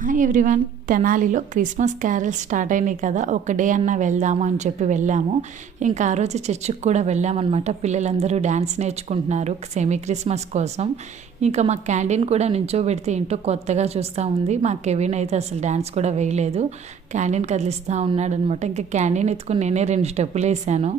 Hi everyone. తెనాలిలో Christmas carols start అయినాయి కదా, ఒక డే అన్నా వెళ్దాము అని చెప్పి వెళ్ళాము. ఇంకా ఆ రోజు చర్చికి కూడా వెళ్ళామన్నమాట. పిల్లలందరూ డ్యాన్స్ నేర్చుకుంటున్నారు సెమీ క్రిస్మస్ కోసం. ఇంకా మా క్యాంటీన్ కూడా నించోబెడితే ఏంటో కొత్తగా చూస్తూ ఉంది. మా కెవిన్ అయితే అసలు డ్యాన్స్ కూడా వేయలేదు, క్యాంటీన్ కదిలిస్తూ ఉన్నాడు అనమాట. ఇంకా క్యాంటీన్ ఎత్తుకుని నేనే 2 స్టెప్పులు వేసాను.